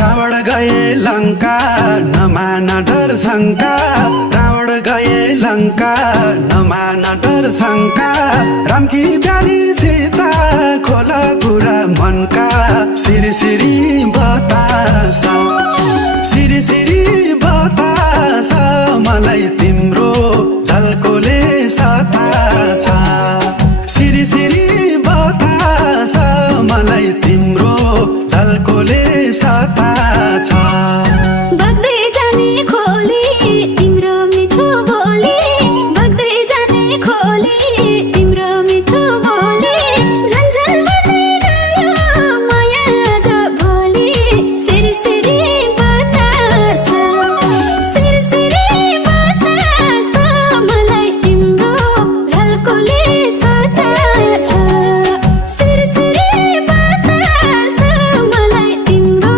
रावण गए लंका नमान डर शंका रावण गए लंका नमान डर शंका राम की प्यारी सीता खोला कुरा मन का श्री श्री